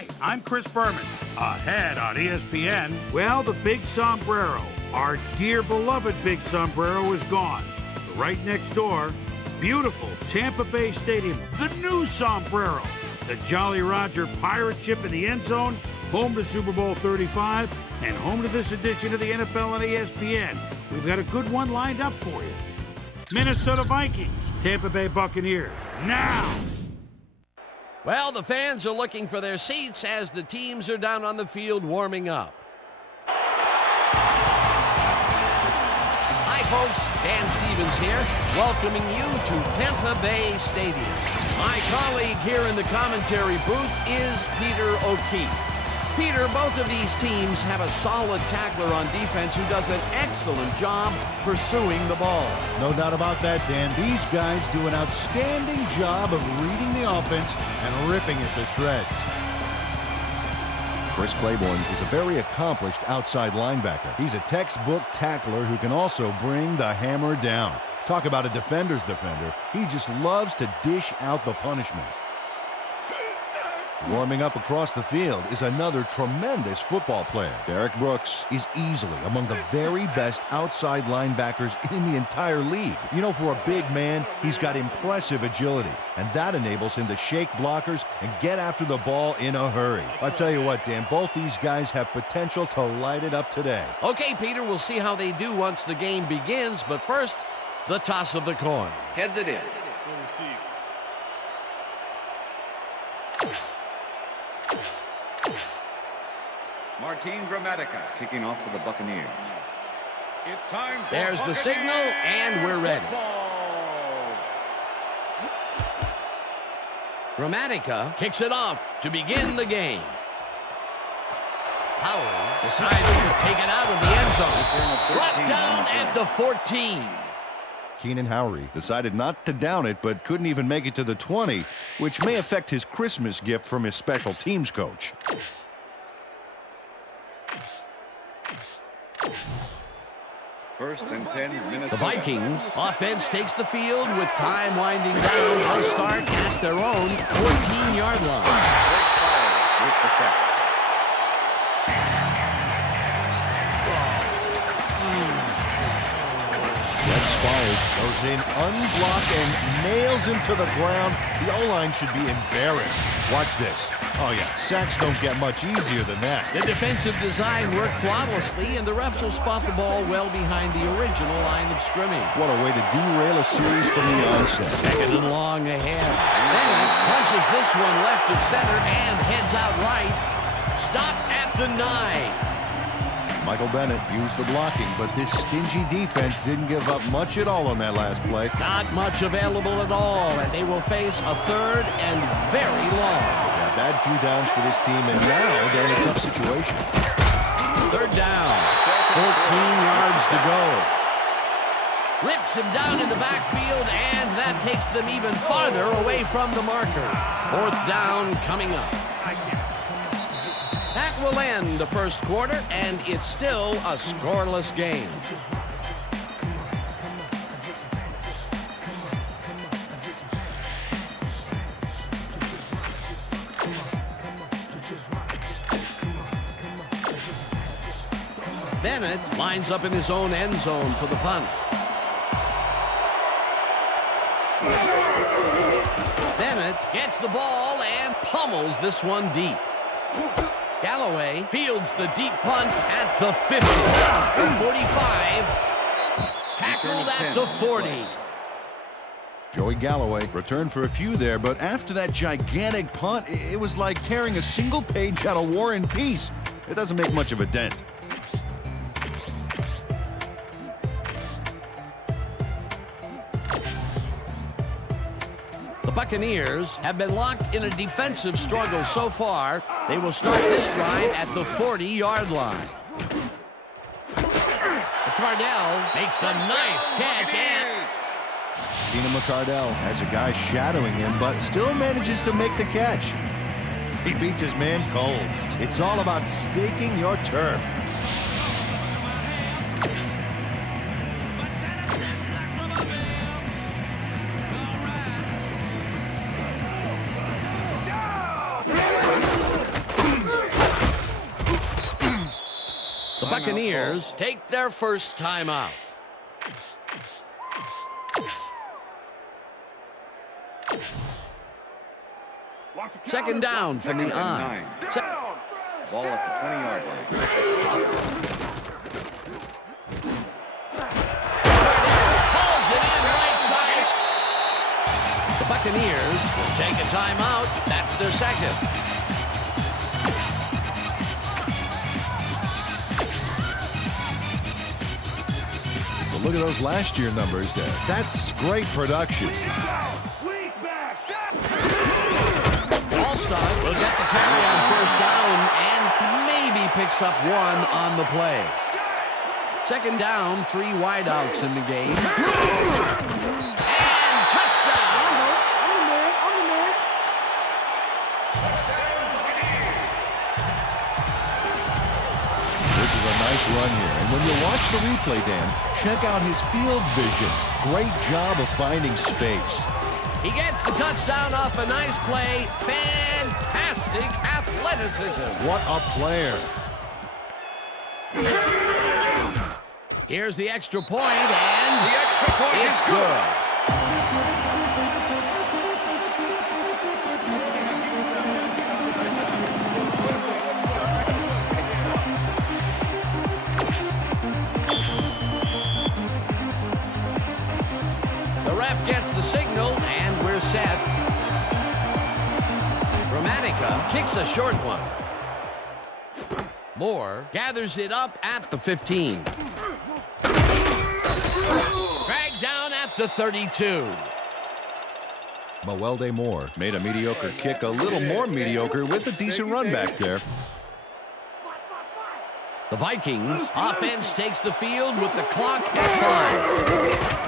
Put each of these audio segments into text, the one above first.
Hi, I'm Chris Berman. Ahead on ESPN, well, the Big Sombrero, our dear beloved Big Sombrero, is gone. But right next door, beautiful Tampa Bay Stadium, the new Sombrero. The Jolly Roger pirate ship in the end zone, home to Super Bowl 35, and home to this edition of the NFL on ESPN. We've got a good one lined up for you. Minnesota Vikings, Tampa Bay Buccaneers, now! Well, the fans are looking for their seats as the teams are down on the field warming up. Hi, folks. Dan Stevens here, welcoming you to Tampa Bay Stadium. My colleague here in the commentary booth is Peter O'Keefe. Peter, both of these teams have a solid tackler on defense who does an excellent job pursuing the ball. No doubt about that, Dan. These guys do an outstanding job of reading the offense and ripping it to shreds. Chris Claiborne is a very accomplished outside linebacker. He's a textbook tackler who can also bring the hammer down. Talk about a defender's defender. He just loves to dish out the punishment. Warming up across the field is another tremendous football player. Derek Brooks is easily among the very best outside linebackers in the entire league. You know, for a big man, he's got impressive agility, and that enables him to shake blockers and get after the ball in a hurry. I'll tell you what, Dan, both these guys have potential to light it up today. Okay, Peter, we'll see how they do once the game begins, but first, the toss of the coin. Heads it is. Martin Gramatica kicking off for the Buccaneers. It's time for There's the signal, and we're ready. Gramatica kicks it off to begin the game. Howard decides to take it out of the end zone. Brought down at the 14. Keenan Howery decided not to down it, but couldn't even make it to the 20, which may affect his Christmas gift from his special teams coach. First and 10 minutes. The Vikings offense takes the field with time winding down. They'll start at their own 14-yard line. Breaks fire with the sack. Red Spires goes in unblocked and nails him to the ground. The O-line should be embarrassed. Watch this. Oh, yeah, sacks don't get much easier than that. The defensive design worked flawlessly, and the refs will spot the ball well behind the original line of scrimmage. What a way to derail a series from the onset. Second and long ahead. Bennett punches this one left of center and heads out right. Stopped at the 9. Michael Bennett used the blocking, but this stingy defense didn't give up much at all on that last play. Not much available at all, and they will face a third and very long. Yeah, bad few downs for this team, and now they're in a tough situation. Third down, 14 yards to go. Rips him down in the backfield, and that takes them even farther away from the marker. Fourth down coming up. That will end the first quarter, and it's still a scoreless game. Bennett lines up in his own end zone for the punt. Bennett gets the ball and pummels this one deep. Galloway fields the deep punt at the 50, the 45, tackled at the 40. Joey Galloway returned for a few there, but after that gigantic punt, it was like tearing a single page out of War and Peace. It doesn't make much of a dent. The Buccaneers have been locked in a defensive struggle so far. They will start this drive at the 40-yard line. McCardell makes the nice catch, and Keenan McCardell has a guy shadowing him, but still manages to make the catch. He beats his man cold. It's all about staking your turf. Buccaneers take their first timeout. Second down from the on. Ball at the 20-yard line. Pulls it in right side. The Buccaneers will take a timeout. That's their second. Well, look at those last year numbers there. That's great production. Allstott will get the carry on first down and maybe picks up one on the play. Second down, 3 wideouts in the game. And touchdown! This is a nice run here. And when you watch the replay, Dan, check out his field vision. Great job of finding space. He gets the touchdown off a nice play. Fantastic athleticism. What a player. Here's the extra point, and The extra point it's is good. The ref gets the signal, and we're set. Dramatica kicks a short one. Moore gathers it up at the 15. Dragged down at the 32. Mawelde Moore made a mediocre kick a little more mediocre with a decent run back there. The Vikings offense takes the field with the clock at 5.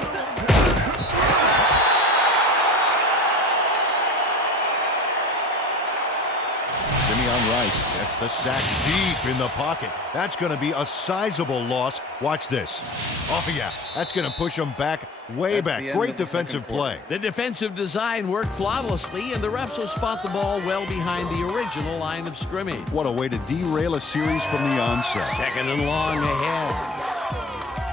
Simeon Rice gets the sack deep in the pocket. That's going to be a sizable loss. Watch this. Oh, yeah. That's going to push him back, way That's back. the end Great of the second defensive quarter. play. The defensive design worked flawlessly, and the refs will spot the ball well behind the original line of scrimmage. What a way to derail a series from the onset. Second and long ahead.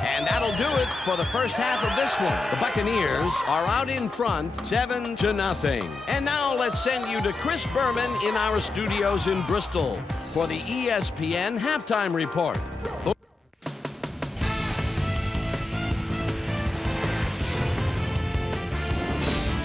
And that'll do it for the first half of this one. The Buccaneers are out in front, 7-0. And now let's send you to Chris Berman in our studios in Bristol for the ESPN halftime report.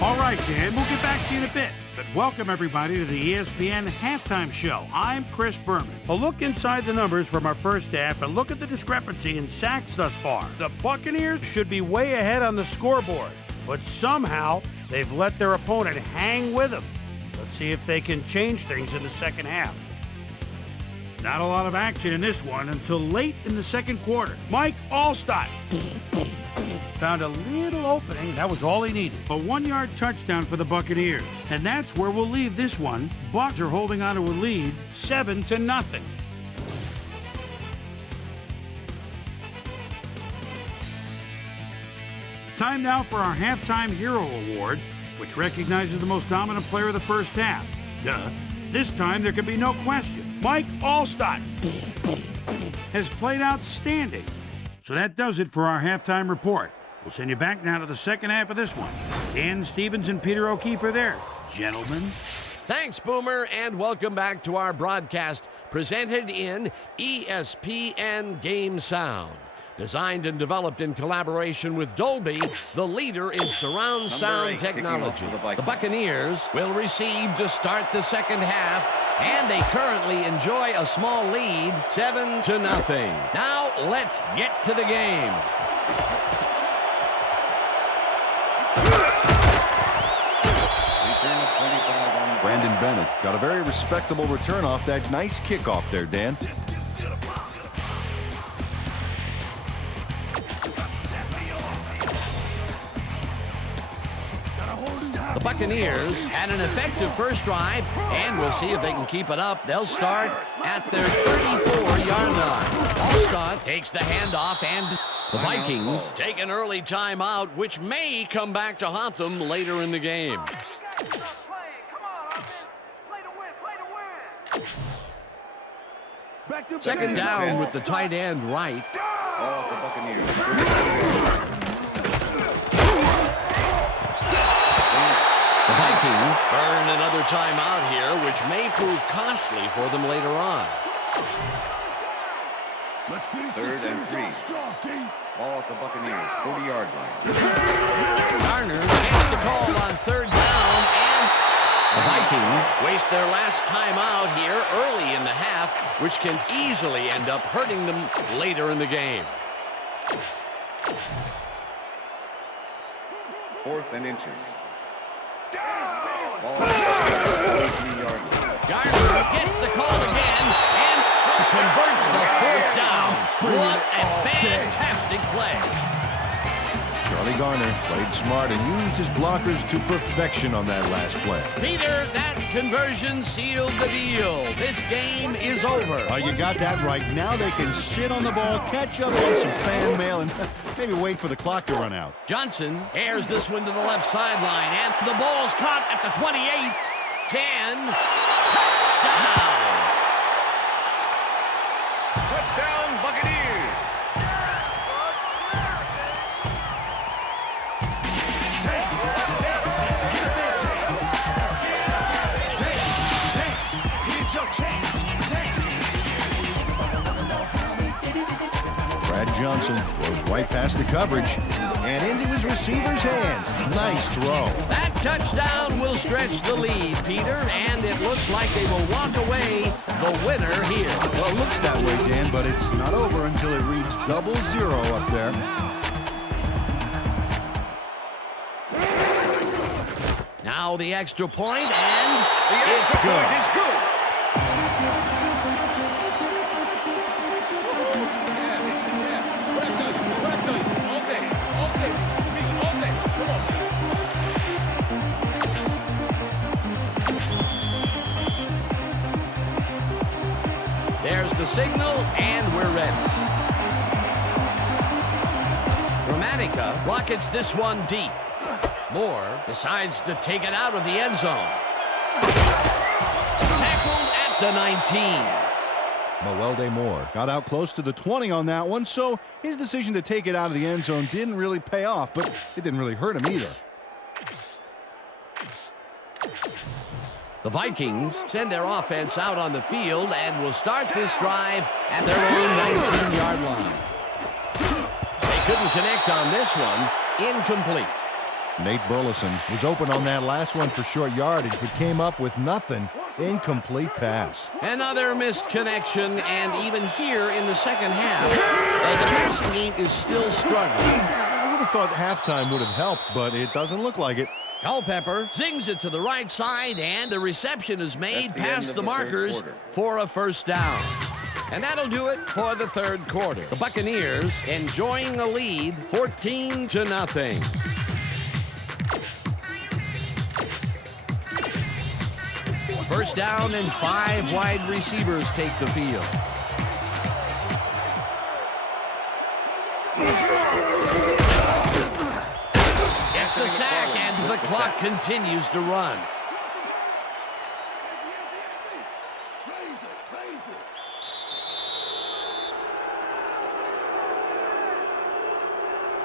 All right, Dan, we'll get back to you in a bit. But welcome, everybody, to the ESPN Halftime Show. I'm Chris Berman. A look inside the numbers from our first half and look at the discrepancy in sacks thus far. The Buccaneers should be way ahead on the scoreboard, but somehow they've let their opponent hang with them. Let's see if they can change things in the second half. Not a lot of action in this one until late in the second quarter. Mike Allstott found a little opening. That was all he needed. A 1-yard touchdown for the Buccaneers. And that's where we'll leave this one. Bucs are holding on to a lead, 7-0. It's time now for our Halftime Hero Award, which recognizes the most dominant player of the first half. Duh. This time there can be no question. Mike Allstott has played outstanding. So that does it for our halftime report. We'll send you back now to the second half of this one. Dan Stevens and Peter O'Keefe are there. Gentlemen. Thanks, Boomer, and welcome back to our broadcast presented in ESPN Game Sound. Designed and developed in collaboration with Dolby, the leader in surround sound technology. The Buccaneers will receive to start the second half, and they currently enjoy a small lead, 7-0. Now, let's get to the game. Return of 25 on Brandon Bennett got a very respectable return off that nice kickoff there, Dan. The Buccaneers had an effective first drive, and we'll see if they can keep it up. They'll start at their 34-yard line. Allstott takes the handoff, and the Vikings take an early timeout, which may come back to haunt them later in the game. Second down with the tight end right. Ball at the Buccaneers. The Vikings earn another timeout here, which may prove costly for them later on. Let's finish Third this and series 3. off strong, team. Ball at the Buccaneers, 40-yard line. Garner gets the call on third down, and the Vikings waste their last timeout here early in the half, which can easily end up hurting them later in the game. 4th and inches. Ball at the 43-yard line. Garner gets the call again and converts the 4th down. What a fantastic play. Charlie Garner played smart and used his blockers to perfection on that last play. Peter, that conversion sealed the deal. This game is over. You got that right. Now they can sit on the ball, catch up on some fan mail, and maybe wait for the clock to run out. Johnson airs this one to the left sideline, and the ball's caught at the 28. 10. Touchdown. Touchdown, Buccaneers! Brad Johnson throws right past the coverage and into his receiver's hands. Nice throw. That touchdown will stretch the lead, Peter, and it looks like they will walk away the winner here. Well, it looks that way, Dan, but it's not over until it reads 0-0 up there. Now the extra point, and The it's extra good. point is good. There's the signal, and we're ready. Dramatica rockets this one deep. Moore decides to take it out of the end zone. Tackled at the 19. Mewelde Moore got out close to the 20 on that one, so his decision to take it out of the end zone didn't really pay off, but it didn't really hurt him either. The Vikings send their offense out on the field and will start this drive at their own 19-yard line. They couldn't connect on this one. Incomplete. Nate Burleson was open on that last one for short yardage, but came up with nothing. Incomplete pass. Another missed connection, and even here in the second half, the passing game is still struggling. I would have thought halftime would have helped, but it doesn't look like it. Culpepper zings it to the right side, and the reception is made That's the past end of the the third markers quarter. for a first down. And that'll do it for the third quarter. The Buccaneers enjoying a lead, 14-0. First down, and 5 wide receivers take the field. Gets the sack, and the clock continues to run.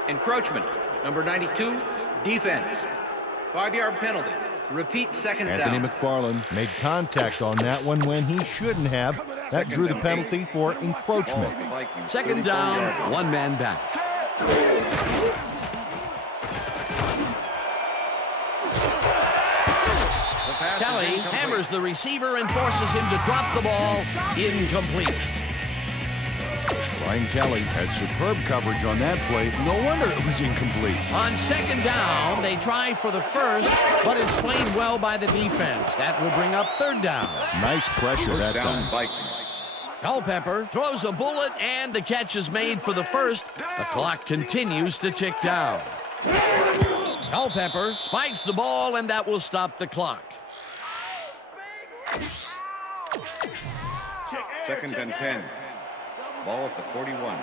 Encroachment, number 92, defense. 5-yard penalty. Repeat second Anthony down. McFarland made contact on that one when he shouldn't have. That drew the penalty for Ball encroachment. at the Vikings, Second 34-yard down, line. one man back. The pass is Kelly incomplete. hammers the receiver and forces him to drop the ball. Incomplete. Brian Kelly had superb coverage on that play. No wonder it was incomplete. On second down, they try for the first, but it's played well by the defense. That will bring up third down. Nice pressure First that down, time. Vikings. Culpepper throws a bullet, and the catch is made for the first. The clock continues to tick down. Culpepper spikes the ball, and that will stop the clock. Second and 10. Ball at the 41.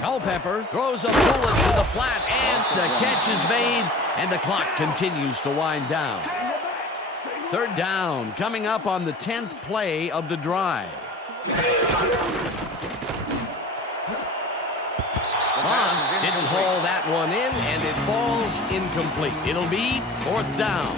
Culpepper throws a bullet to the flat, and the catch is made, and the clock continues to wind down. Third down, coming up on the 10th play of the drive. Moss didn't haul that one in, and it falls incomplete. It'll be 4th down.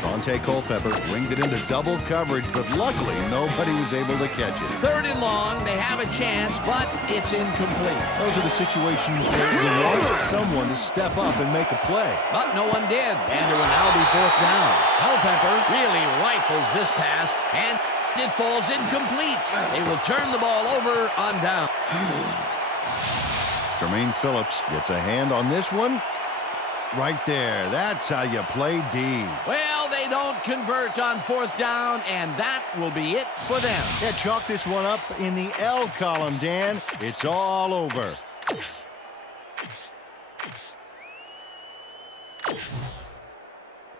Dante Culpepper ringed it into double coverage, but luckily nobody was able to catch it. 3rd and long, they have a chance, but it's incomplete. Those are the situations where you want someone to step up and make a play. But no one did, and it will now be 4th down. Culpepper really rifles this pass, and it falls incomplete. They will turn the ball over on down. Jermaine Phillips gets a hand on this one. Right there. That's how you play D. Well, they don't convert on 4th down, and that will be it for them. Yeah, chalk this one up in the L column, Dan. It's all over.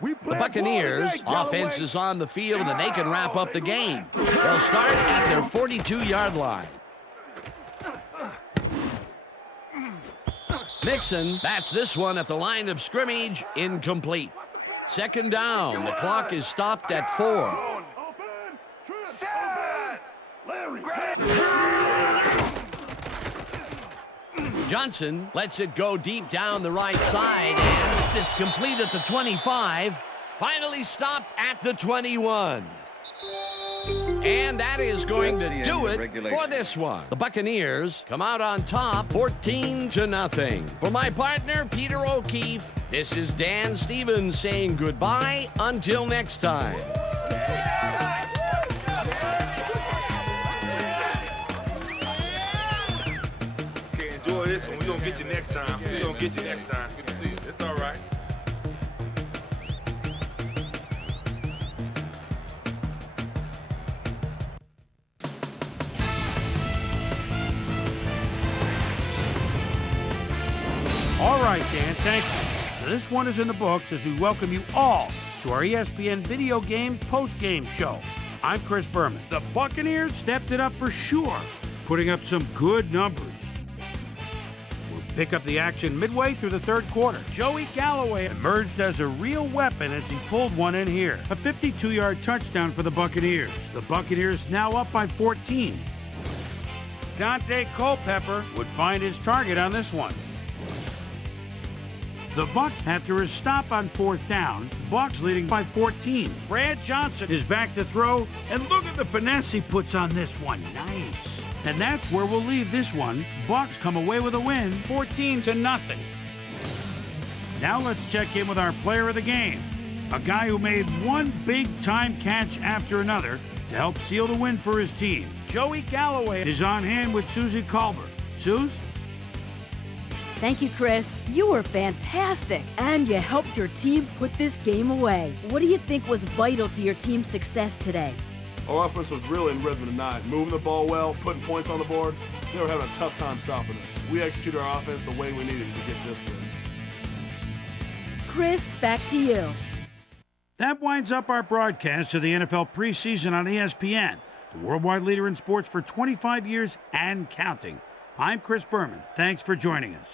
The Buccaneers offense is on the field, and they can wrap up the game. They'll start at their 42-yard line. Mixon bats this one at the line of scrimmage, incomplete. 2nd down. The clock is stopped at 4. Johnson lets it go deep down the right side, and it's complete at the 25. Finally stopped at the 21. And that is going to do it for this one. The Buccaneers come out on top 14-0. For my partner, Peter O'Keefe, this is Dan Stevens saying goodbye until next time. Okay, enjoy this one. We're going to get you next time. We're going to get you next time. Good to see you. It's all right. All right, Dan, thank you. So this one is in the books as we welcome you all to our ESPN Video Games post-game show. I'm Chris Berman. The Buccaneers stepped it up for sure, putting up some good numbers. We'll pick up the action midway through the 3rd quarter. Joey Galloway emerged as a real weapon as he pulled one in here. A 52-yard touchdown for the Buccaneers. The Buccaneers now up by 14. Dante Culpepper would find his target on this one. The Bucs, after his stop on 4th down, Bucs leading by 14. Brad Johnson is back to throw, and look at the finesse he puts on this one. Nice. And that's where we'll leave this one. Bucs come away with a win, 14-0. Now let's check in with our player of the game, a guy who made one big-time catch after another to help seal the win for his team. Joey Galloway is on hand with Susie Colbert. Suze? Thank you, Chris. You were fantastic, and you helped your team put this game away. What do you think was vital to your team's success today? Our offense was really in rhythm tonight, moving the ball well, putting points on the board. They were having a tough time stopping us. We executed our offense the way we needed to get this win. Chris, back to you. That winds up our broadcast of the NFL preseason on ESPN, the worldwide leader in sports for 25 years and counting. I'm Chris Berman. Thanks for joining us.